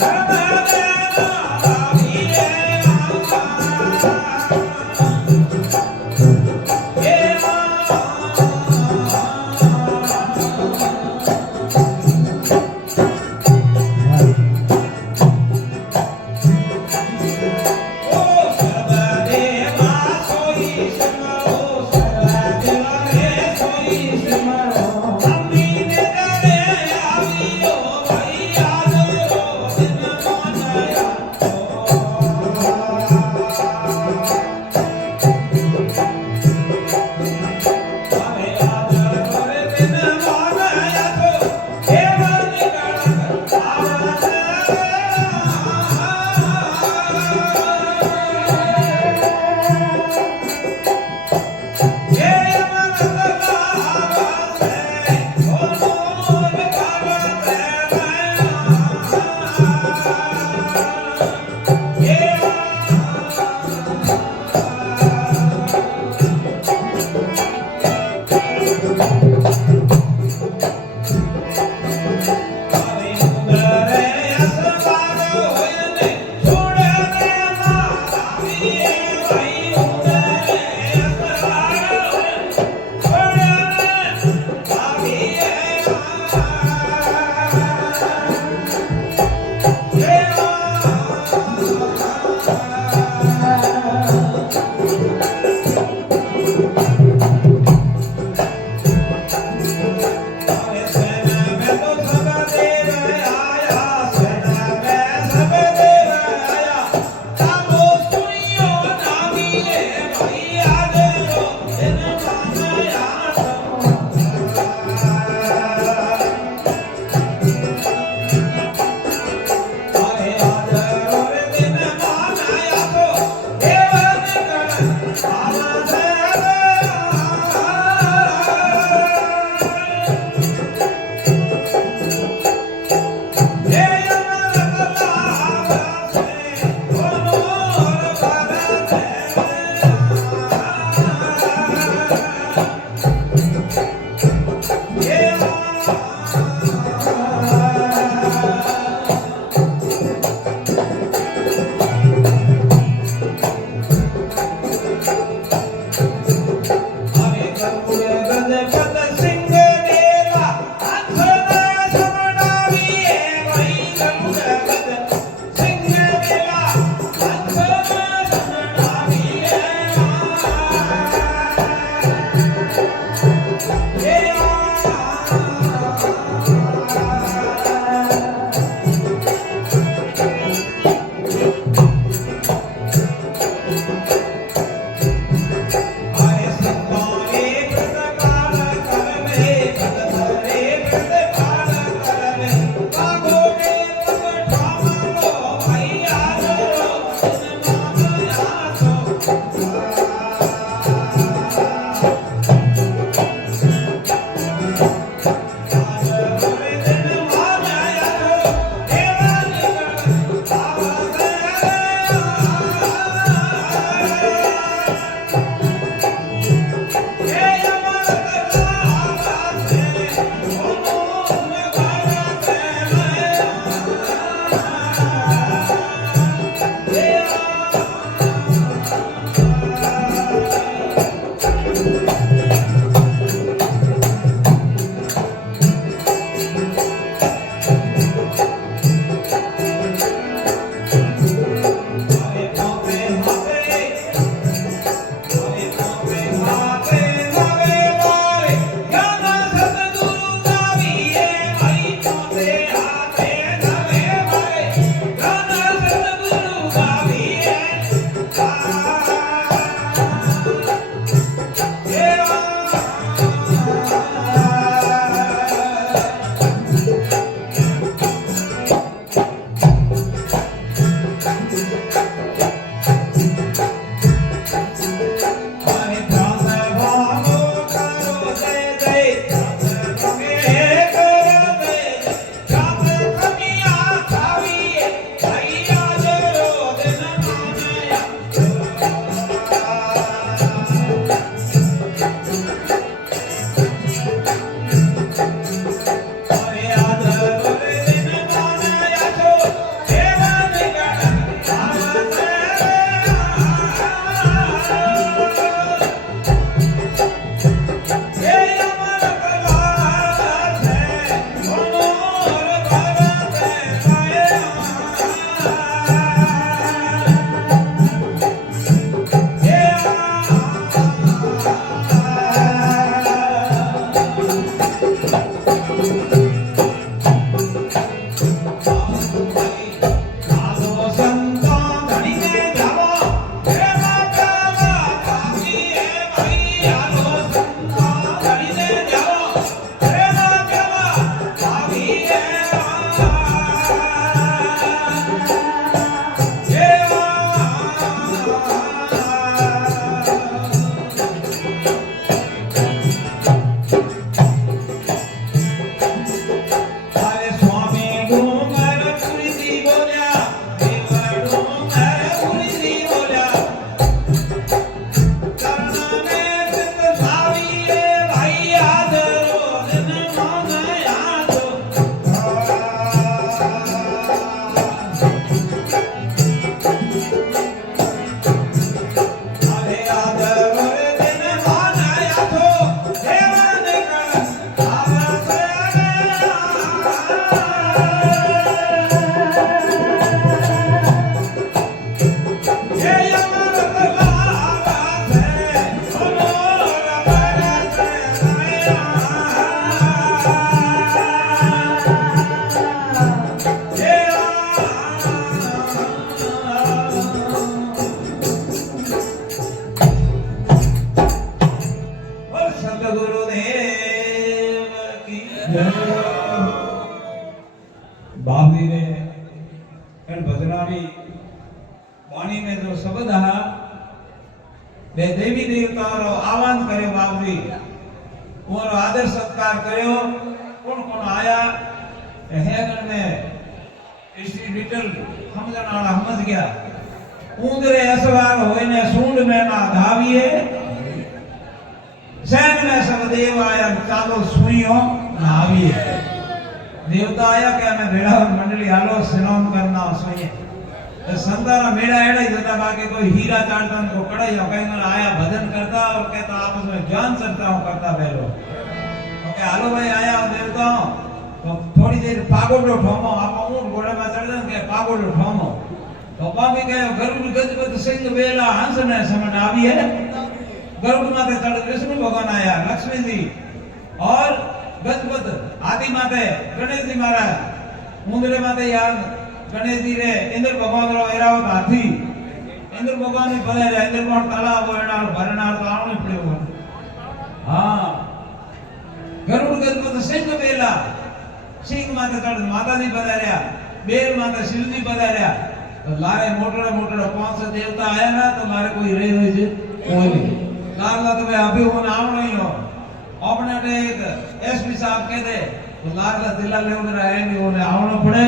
ધર્મ बाप जी ने इन भजनारी वाणी में जो शब्द है बे देवी देवता रो आह्वान करे बाप जी और आदर सत्कार करो कौन कौन आया हैगन में इसी लिटिल हमजन वाला समझ गया ऊंदरे असवार होए ने सूंड में ना धाविए सैन में सब देव आया चालो सुनियो नाविए देवता आया क्या मैं भेड़ा मंडली हालो स्नान करना सोए तो संतारा मेड़ा एड़ा ही होता बाकी कोई हीरा चांदन को कड़ाई हो कहीं आया भजन करता और कहता आपस में ज्ञान चर्चा हो करता पहलो तो क्या हालो भाई आया देवता तो थोड़ी देर पागोडो ठोमो आप ऊंट घोड़े में चढ़ जान के पागोडो ठोमो तो पापी कहे गरुड़ गजबत सिंह वेला हंस ने समझ आवी है गरुड़ माथे चढ़ विष्णु भगवान आया लक्ष्मी जी और गजबत आदि माथे गणेश जी महाराज मुंदरे माथे यार गणेश जी रे इंद्र भगवान रो एरावत हाथी इंद्र भगवान ने भले रे इंद्र भगवान तालाब वेणार भरणार तो आवने पड़्यो हां गरुड़ गजबत सिंह वेला सिंह माथे चढ़ माता जी पधार्या बेल माथे शिव जी पधार्या तो लारे मोटड़ा मोटड़ा 500 देवता आया ना तो लारे कोई रहे हुए जे कोई नहीं लाला तो भाई अभी वो नाम नहीं हो अपने एक एसपी साहब कहते तो लाला जिला ले उधर आए नहीं उन्हें आवना पड़े